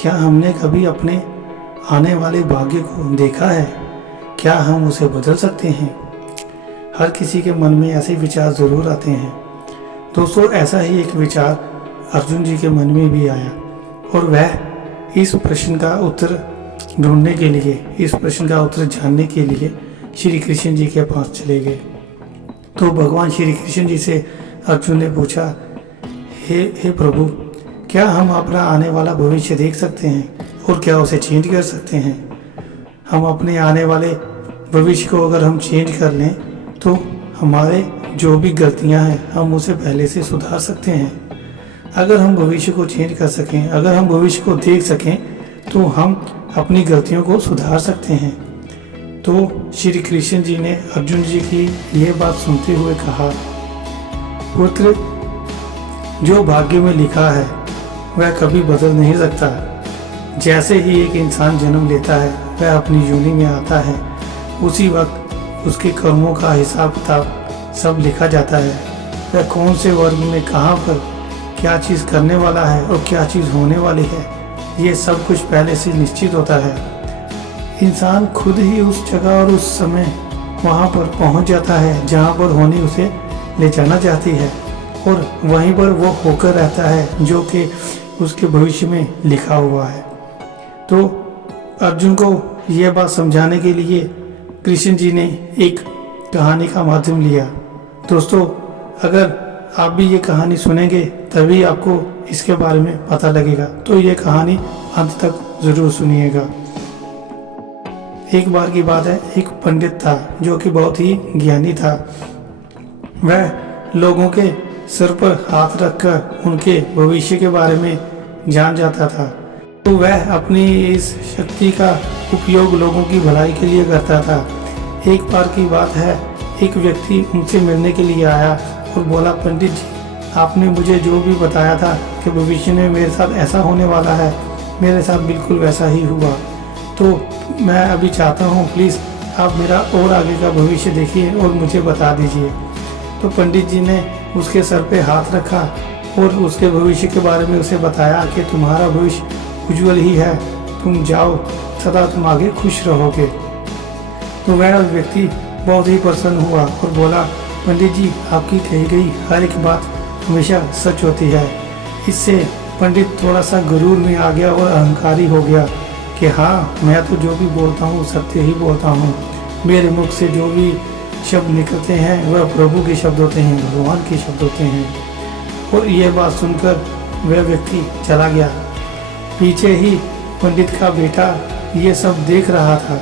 क्या हमने कभी अपने आने वाले भाग्य को देखा है? क्या हम उसे बदल सकते हैं? हर किसी के मन में ऐसे विचार ज़रूर आते हैं। दोस्तों, ऐसा ही एक विचार अर्जुन जी के मन में भी आया और वह इस प्रश्न का उत्तर ढूंढने के लिए, इस प्रश्न का उत्तर जानने के लिए श्री कृष्ण जी के पास चले गए। तो भगवान श्री कृष्ण जी से अर्जुन ने पूछा, हे प्रभु, क्या हम अपना आने वाला भविष्य देख सकते हैं और क्या उसे चेंज कर सकते हैं? हम अपने आने वाले भविष्य को अगर हम चेंज कर लें तो हमारे जो भी गलतियां हैं हम उसे पहले से सुधार सकते हैं। अगर हम भविष्य को चेंज कर सकें, अगर हम भविष्य को देख सकें तो हम अपनी गलतियों को सुधार सकते हैं। तो श्री कृष्ण जी ने अर्जुन जी की यह बात सुनते हुए कहा, पुत्र, जो भाग्य में लिखा है वह कभी बदल नहीं सकता। जैसे ही एक इंसान जन्म लेता है, वह अपनी योनि में आता है, उसी वक्त उसके कर्मों का हिसाब किताब सब लिखा जाता है। वह कौन से वर्ग में कहाँ पर क्या चीज़ करने वाला है और क्या चीज़ होने वाली है, ये सब कुछ पहले से निश्चित होता है। इंसान खुद ही उस जगह और उस समय वहाँ पर पहुँच जाता है जहाँ पर होनी उसे ले जाना चाहती है और वहीं पर वो होकर रहता है जो कि उसके भविष्य में लिखा हुआ है। तो अर्जुन को यह बात समझाने के लिए कृष्ण जी ने एक कहानी का माध्यम लिया। दोस्तों, अगर आप भी ये कहानी सुनेंगे तभी आपको इसके बारे में पता लगेगा, तो ये कहानी अंत तक ज़रूर सुनिएगा। एक बार की बात है, एक पंडित था जो कि बहुत ही ज्ञानी था। वह लोगों के सिर पर हाथ रखकर उनके भविष्य के बारे में जान जाता था। तो वह अपनी इस शक्ति का उपयोग लोगों की भलाई के लिए करता था। एक बार की बात है, एक व्यक्ति उनसे मिलने के लिए आया और बोला, पंडित जी, आपने मुझे जो भी बताया था कि भविष्य में मेरे साथ ऐसा होने वाला है, मेरे साथ बिल्कुल वैसा ही हुआ। तो मैं अभी चाहता हूँ, प्लीज़ आप मेरा और आगे का भविष्य देखिए और मुझे बता दीजिए। तो पंडित जी ने उसके सर पे हाथ रखा और उसके भविष्य के बारे में उसे बताया कि तुम्हारा भविष्य उज्जवल ही है, तुम जाओ, सदा तुम आगे खुश रहोगे। तो वह व्यक्ति बहुत ही प्रसन्न हुआ और बोला, पंडित जी, आपकी कही गई हर एक बात हमेशा सच होती है। इससे पंडित थोड़ा सा गुरूर में आ गया और अहंकारी हो गया कि हाँ, मैं तो जो भी बोलता हूँ सत्य ही बोलता हूँ। मेरे मुख से जो भी शब्द निकलते हैं वह प्रभु के शब्द होते हैं, भगवान के शब्द होते हैं। और यह बात सुनकर वह व्यक्ति चला गया। पीछे ही पंडित का बेटा ये सब देख रहा था।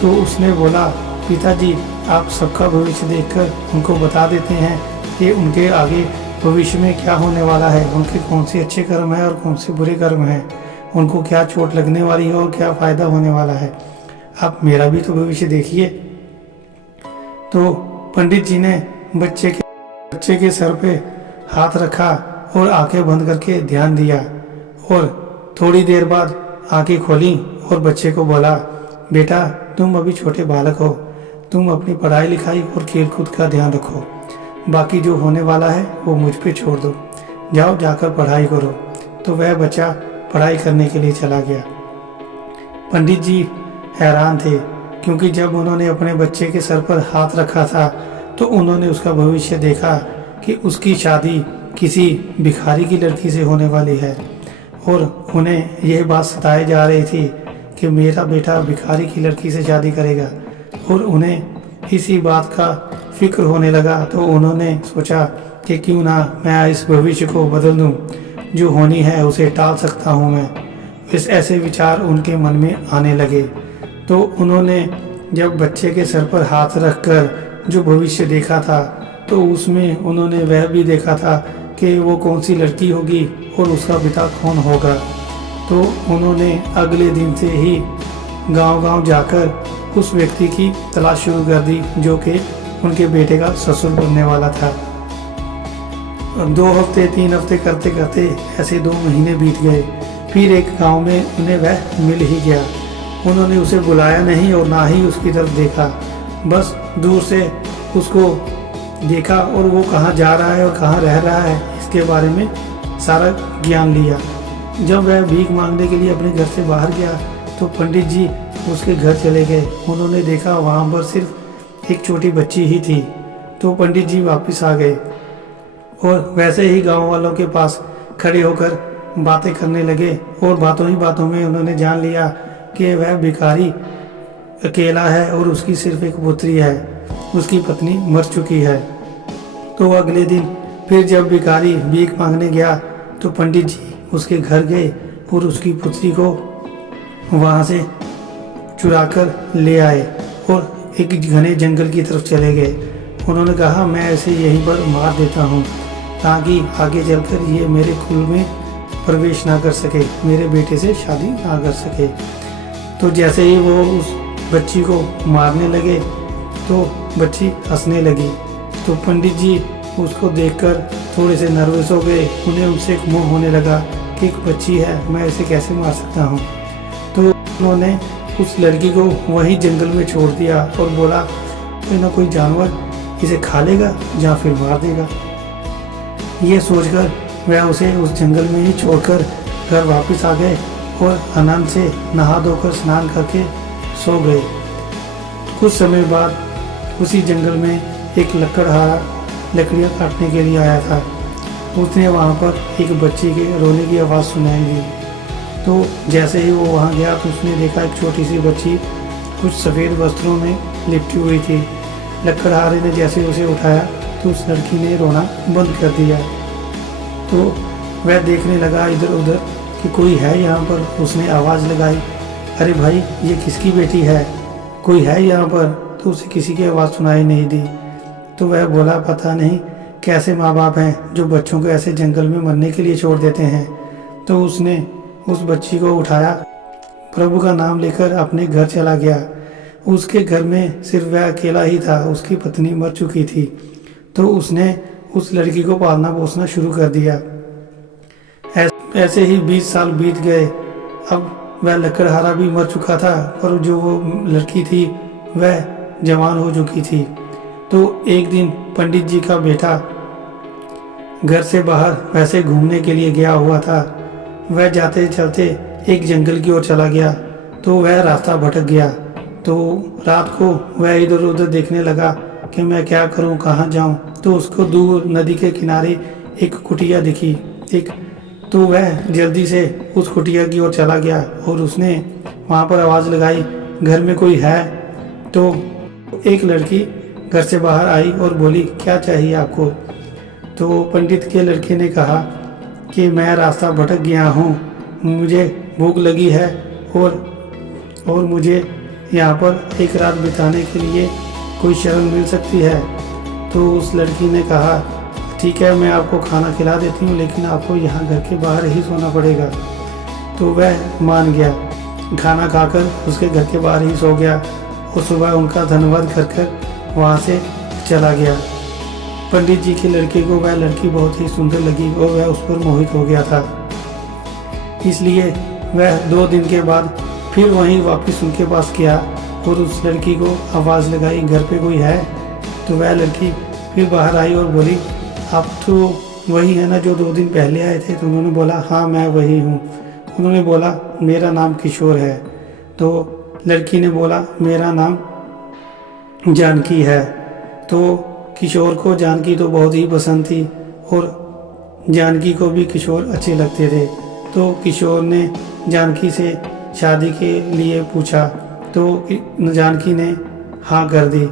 तो उसने बोला, पिताजी, आप सबका भविष्य देखकर उनको बता देते हैं कि उनके आगे भविष्य में क्या होने वाला है, उनके कौन से अच्छे कर्म हैं और कौन से बुरे कर्म हैं, उनको क्या चोट लगने वाली है और क्या फ़ायदा होने वाला है। आप मेरा भी तो भविष्य देखिए। तो पंडित जी ने बच्चे के सर पे हाथ रखा और आंखें बंद करके ध्यान दिया और थोड़ी देर बाद आंखें खोली और बच्चे को बोला, बेटा, तुम अभी छोटे बालक हो, तुम अपनी पढ़ाई लिखाई और खेल कूद का ध्यान रखो, बाकी जो होने वाला है वो मुझ पे छोड़ दो, जाओ जाकर पढ़ाई करो। तो वह बच्चा पढ़ाई करने के लिए चला गया। पंडित जी हैरान थे क्योंकि जब उन्होंने अपने बच्चे के सर पर हाथ रखा था तो उन्होंने उसका भविष्य देखा कि उसकी शादी किसी भिखारी की लड़की से होने वाली है और उन्हें यह बात सताई जा रही थी कि मेरा बेटा भिखारी की लड़की से शादी करेगा और उन्हें इसी बात का फिक्र होने लगा। तो उन्होंने सोचा कि क्यों ना मैं इस भविष्य को बदल दूं, जो होनी है उसे टाल सकता हूं मैं। इस ऐसे विचार उनके मन में आने लगे। तो उन्होंने जब बच्चे के सर पर हाथ रखकर जो भविष्य देखा था तो उसमें उन्होंने वह भी देखा था कि वो कौन सी लड़की होगी और उसका पिता कौन होगा। तो उन्होंने अगले दिन से ही गांव-गांव जाकर उस व्यक्ति की तलाश शुरू कर दी जो कि उनके बेटे का ससुर बनने वाला था। 2 हफ्ते 3 हफ्ते करते करते ऐसे 2 महीने बीत गए। फिर एक गांव में उन्हें वह मिल ही गया। उन्होंने उसे बुलाया नहीं और ना ही उसकी तरफ देखा, बस दूर से उसको देखा और वो कहाँ जा रहा है और कहाँ रह रहा है इसके बारे में सारा ज्ञान लिया। जब वह भीख मांगने के लिए अपने घर से बाहर गया तो पंडित जी उसके घर चले गए। उन्होंने देखा वहाँ पर सिर्फ एक छोटी बच्ची ही थी। तो पंडित जी वापस आ गए और वैसे ही गांव वालों के पास खड़े होकर बातें करने लगे और बातों ही बातों में उन्होंने जान लिया कि वह भिखारी अकेला है और उसकी सिर्फ एक पुत्री है, उसकी पत्नी मर चुकी है। तो अगले दिन फिर जब भिखारी भीख मांगने गया तो पंडित जी उसके घर गए और उसकी पुत्री को वहाँ से चुराकर ले आए और एक घने जंगल की तरफ चले गए। उन्होंने कहा मैं इसे यहीं पर मार देता हूँ ताकि आगे चलकर ये मेरे कुल में प्रवेश ना कर सके, मेरे बेटे से शादी ना कर सके। तो जैसे ही वो उस बच्ची को मारने लगे तो बच्ची हंसने लगी। तो पंडित जी उसको देखकर थोड़े से नर्वस हो गए। उन्हें उनसे एक मोह होने लगा कि एक बच्ची है, मैं इसे कैसे मार सकता हूँ। तो उन्होंने उस लड़की को वहीं जंगल में छोड़ दिया और बोला कोई ना कोई जानवर इसे खा लेगा या फिर मार देगा। ये सोचकर वह उसे उस जंगल में ही छोड़कर घर वापस आ गए और आनंद से नहा धोकर स्नान करके सो गए। कुछ समय बाद उसी जंगल में एक लकड़हारा लकड़ियाँ काटने के लिए आया था। उसने वहाँ पर एक बच्ची के रोने की आवाज़ सुनाई दी। तो जैसे ही वो वहाँ गया तो उसने देखा एक छोटी सी बच्ची कुछ सफ़ेद वस्त्रों में लिपटी हुई थी। लकड़हारे ने जैसे उसे उठाया तो उस लड़की ने रोना बंद कर दिया। तो वह देखने लगा इधर उधर कि कोई है यहाँ पर। उसने आवाज़ लगाई, अरे भाई ये किसकी बेटी है, कोई है यहाँ पर। तो उसे किसी की आवाज़ सुनाई नहीं दी। तो वह बोला पता नहीं कैसे माँ बाप हैं जो बच्चों को ऐसे जंगल में मरने के लिए छोड़ देते हैं। तो उसने उस बच्ची को उठाया, प्रभु का नाम लेकर अपने घर चला गया। उसके घर में सिर्फ वह अकेला ही था, उसकी पत्नी मर चुकी थी। तो उसने उस लड़की को पालना पोसना शुरू कर दिया। ऐसे ही 20 साल बीत गए। अब वह लकड़हारा भी मर चुका था, पर जो वो लड़की थी वह जवान हो चुकी थी। तो एक दिन पंडित जी का बेटा घर से बाहर वैसे घूमने के लिए गया हुआ था। वह जाते चलते एक जंगल की ओर चला गया तो वह रास्ता भटक गया। तो रात को वह इधर उधर देखने लगा कि मैं क्या करूं, कहाँ जाऊं। तो उसको दूर नदी के किनारे एक कुटिया दिखी। तो वह जल्दी से उस कुटिया की ओर चला गया और उसने वहाँ पर आवाज़ लगाई, घर में कोई है। तो एक लड़की घर से बाहर आई और बोली क्या चाहिए आपको। तो पंडित के लड़के ने कहा कि मैं रास्ता भटक गया हूँ, मुझे भूख लगी है और मुझे यहाँ पर एक रात बिताने के लिए कोई शरण मिल सकती है। तो उस लड़की ने कहा ठीक है मैं आपको खाना खिला देती हूँ, लेकिन आपको यहाँ घर के बाहर ही सोना पड़ेगा। तो वह मान गया, खाना खाकर उसके घर के बाहर ही सो गया और सुबह उनका धन्यवाद कर वहाँ से चला गया। पंडित जी के लड़के को वह लड़की बहुत ही सुंदर लगी और वह उस पर मोहित हो गया था। इसलिए वह 2 दिन के बाद फिर वहीं वापस उनके पास गया और उस लड़की को आवाज़ लगाई, घर पे कोई है। तो वह लड़की फिर बाहर आई और बोली आप तो वही है ना जो 2 दिन पहले आए थे। तो उन्होंने बोला हाँ मैं वही हूँ। उन्होंने बोला मेरा नाम किशोर है। तो लड़की ने बोला मेरा नाम जानकी है। तो किशोर को जानकी तो बहुत ही पसंद थी और जानकी को भी किशोर अच्छे लगते थे। तो किशोर ने जानकी से शादी के लिए पूछा तो जानकी ने हाँ कर दी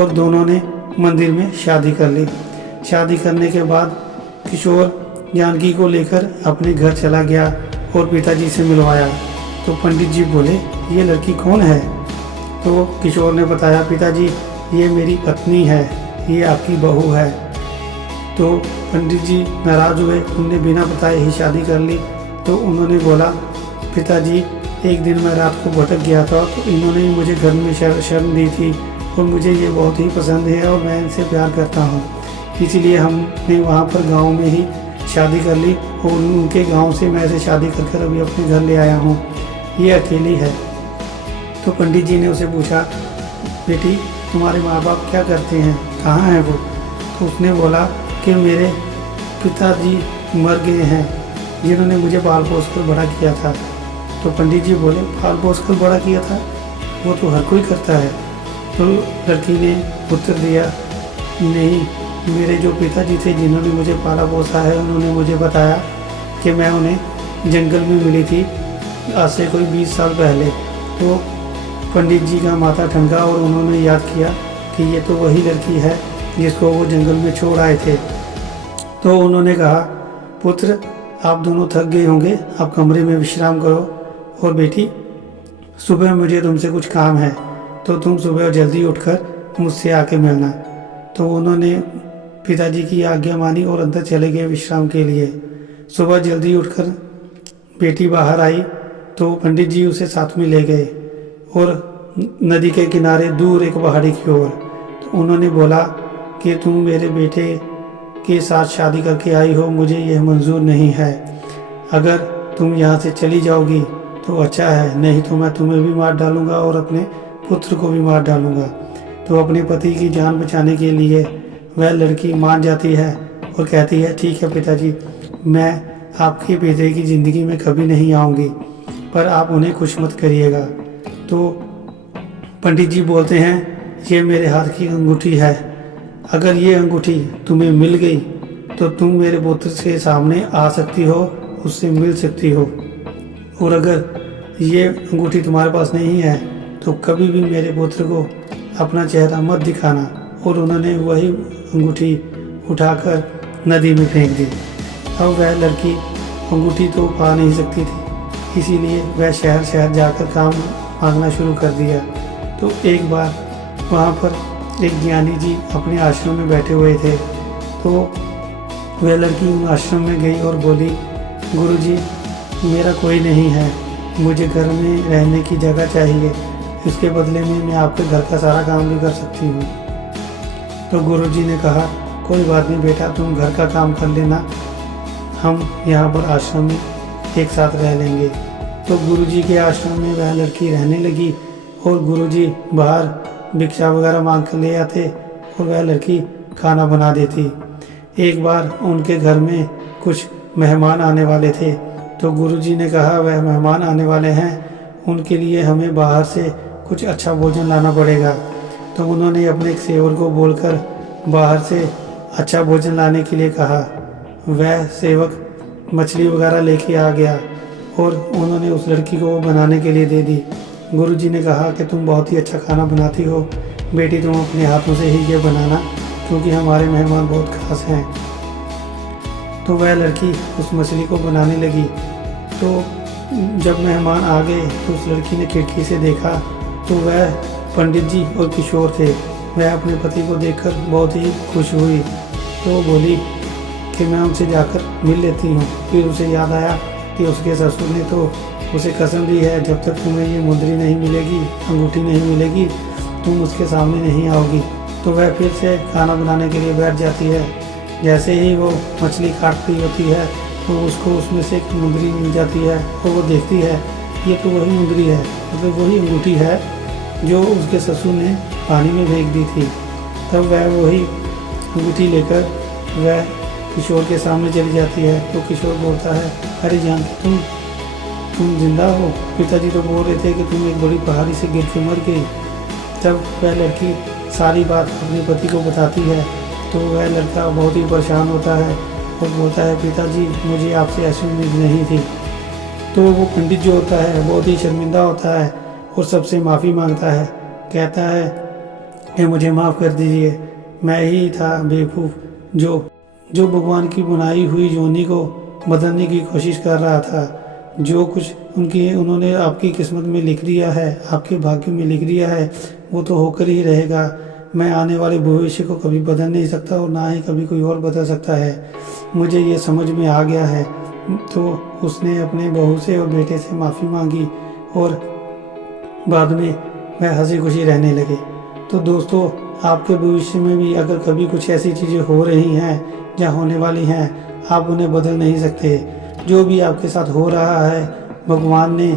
और दोनों ने मंदिर में शादी कर ली। शादी करने के बाद किशोर जानकी को लेकर अपने घर चला गया और पिताजी से मिलवाया। तो पंडित जी बोले ये लड़की कौन है। तो किशोर ने बताया पिताजी ये मेरी पत्नी है, ये आपकी बहू है। तो पंडित जी नाराज़ हुए, उन्होंने बिना बताए ही शादी कर ली। तो उन्होंने बोला पिताजी एक दिन मैं रात को भटक गया था तो इन्होंने मुझे घर में शरण दी थी और मुझे ये बहुत ही पसंद है और मैं इनसे प्यार करता हूँ, इसलिए हमने वहाँ पर गांव में ही शादी कर ली और उनके गांव से मैं इसे शादी कर अभी अपने घर ले आया हूँ, ये अकेली है। तो पंडित जी ने उसे पूछा बेटी तुम्हारे माँ बाप क्या करते हैं, कहाँ हैं वो। तो उसने बोला कि मेरे पिताजी मर गए हैं, जिन्होंने मुझे पाल पोस कर बड़ा किया था। तो पंडित जी बोले, पाल पोस कर बड़ा किया था, वो तो हर कोई करता है। तो लड़की ने उत्तर दिया, नहीं, मेरे जो पिताजी थे जिन्होंने मुझे पाला पोसा है, उन्होंने मुझे बताया कि मैं उन्हें जंगल में मिली थी आज से कोई 20 साल पहले। तो पंडित जी का माथा ठनका और उन्होंने याद किया कि ये तो वही लड़की है जिसको वो जंगल में छोड़ आए थे। तो उन्होंने कहा, पुत्र, आप दोनों थक गए होंगे, आप कमरे में विश्राम करो, और बेटी, सुबह मुझे तुमसे कुछ काम है, तो तुम सुबह जल्दी उठकर मुझसे आके मिलना। तो उन्होंने पिताजी की आज्ञा मानी और अंदर चले गए विश्राम के लिए। सुबह जल्दी उठकर बेटी बाहर आई तो पंडित जी उसे साथ में ले गए और नदी के किनारे दूर एक पहाड़ी की ओर। तो उन्होंने बोला कि तुम मेरे बेटे के साथ शादी करके आई हो, मुझे यह मंजूर नहीं है। अगर तुम यहाँ से चली जाओगी तो अच्छा है, नहीं तो मैं तुम्हें भी मार डालूंगा और अपने पुत्र को भी मार डालूंगा। तो अपने पति की जान बचाने के लिए वह लड़की मान जाती है और कहती है, ठीक है पिताजी, मैं आपके बेटे की ज़िंदगी में कभी नहीं आऊँगी, पर आप उन्हें खुश मत करिएगा। तो पंडित जी बोलते हैं, ये मेरे हाथ की अंगूठी है, अगर ये अंगूठी तुम्हें मिल गई तो तुम मेरे पुत्र के सामने आ सकती हो, उससे मिल सकती हो, और अगर ये अंगूठी तुम्हारे पास नहीं है तो कभी भी मेरे पुत्र को अपना चेहरा मत दिखाना। और उन्होंने वही अंगूठी उठाकर नदी में फेंक दी। अब वह लड़की अंगूठी तो पा नहीं सकती थी, इसीलिए वह शहर शहर जाकर काम मांगना शुरू कर दिया। तो एक बार वहाँ पर एक ज्ञानी जी अपने आश्रम में बैठे हुए थे। तो वह लड़की उन आश्रम में गई और बोली, गुरुजी, मेरा कोई नहीं है, मुझे घर में रहने की जगह चाहिए, इसके बदले में मैं आपके घर का सारा काम भी कर सकती हूँ। तो गुरुजी ने कहा, कोई बात नहीं बेटा, तुम घर का काम कर लेना, हम यहाँ पर आश्रम में एक साथ रह लेंगे। तो गुरुजी के आश्रम में वह लड़की रहने लगी और गुरुजी बाहर भिक्षा वगैरह मांग कर ले आते और वह लड़की खाना बना देती। एक बार उनके घर में कुछ मेहमान आने वाले थे, तो गुरुजी ने कहा, वह मेहमान आने वाले हैं, उनके लिए हमें बाहर से कुछ अच्छा भोजन लाना पड़ेगा। तो उन्होंने अपने एक सेवक को बोलकर बाहर से अच्छा भोजन लाने के लिए कहा। वह सेवक मछली वगैरह लेके आ गया और उन्होंने उस लड़की को वो बनाने के लिए दे दी। गुरुजी ने कहा कि तुम बहुत ही अच्छा खाना बनाती हो बेटी, तुम अपने हाथों से ही ये बनाना, क्योंकि हमारे मेहमान बहुत खास हैं। तो वह लड़की उस मछली को बनाने लगी। तो जब मेहमान आ गए तो उस लड़की ने खिड़की से देखा तो वह पंडित जी और किशोर थे। वह अपने पति को देखकर बहुत ही खुश हुई, तो वो बोली कि मैं उनसे जाकर मिल लेती हूँ। फिर उसे याद आया कि उसके ससुर ने तो उसे कसम दी है, जब तक तुम्हें ये मुंदरी नहीं मिलेगी, अंगूठी नहीं मिलेगी, तुम उसके सामने नहीं आओगी। तो वह फिर से खाना बनाने के लिए बैठ जाती है। जैसे ही वो मछली काट रही होती है तो उसको उसमें से एक मुंदरी मिल जाती है, तो वो देखती है ये तो वही मुंदरी है, मतलब वही अंगूठी है जो उसके ससुर ने पानी में फेंक दी थी। तब वह वही अंगूठी लेकर वह किशोर के सामने चली जाती है। तो किशोर बोलता है, अरे जान, तुम जिंदा हो? पिताजी तो बोल रहे थे कि तुम एक बड़ी पहाड़ी से गिर के मर गई। तब वह लड़की सारी बात अपने पति को बताती है। तो वह लड़का बहुत ही परेशान होता है और बोलता है, पिताजी, मुझे आपसे ऐसी उम्मीद नहीं थी। तो वो पंडित जो होता है बहुत ही शर्मिंदा होता है और सबसे माफ़ी मांगता है, कहता है कि मुझे माफ़ कर दीजिए, मैं ही था बेवकूफ़ जो भगवान की बनाई हुई योनि को बदलने की कोशिश कर रहा था। जो कुछ उन्होंने आपकी किस्मत में लिख दिया है, आपके भाग्य में लिख दिया है, वो तो होकर ही रहेगा। मैं आने वाले भविष्य को कभी बदल नहीं सकता और ना ही कभी कोई और बदल सकता है, मुझे ये समझ में आ गया है। तो उसने अपने बहू से और बेटे से माफ़ी मांगी और बाद में वह हंसी खुशी रहने लगे। तो दोस्तों, आपके भविष्य में भी अगर कभी कुछ ऐसी चीज़ें हो रही हैं या होने वाली हैं, आप उन्हें बदल नहीं सकते। जो भी आपके साथ हो रहा है, भगवान ने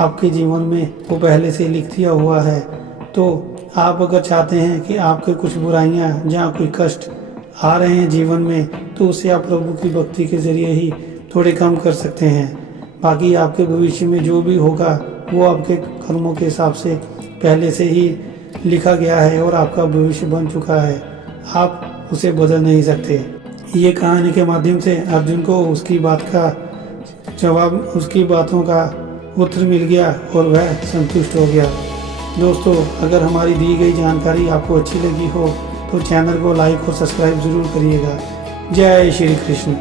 आपके जीवन में वो पहले से लिख दिया हुआ है। तो आप अगर चाहते हैं कि आपके कुछ बुराइयां या कोई कष्ट आ रहे हैं जीवन में, तो उसे आप प्रभु की भक्ति के ज़रिए ही थोड़े कम कर सकते हैं। बाकी आपके भविष्य में जो भी होगा वो आपके कर्मों के हिसाब से पहले से ही लिखा गया है और आपका भविष्य बन चुका है, आप उसे बदल नहीं सकते। ये कहानी के माध्यम से अर्जुन को उसकी बात का जवाब, उसकी बातों का उत्तर मिल गया और वह संतुष्ट हो गया। दोस्तों, अगर हमारी दी गई जानकारी आपको अच्छी लगी हो तो चैनल को लाइक और सब्सक्राइब ज़रूर करिएगा। जय श्री कृष्ण।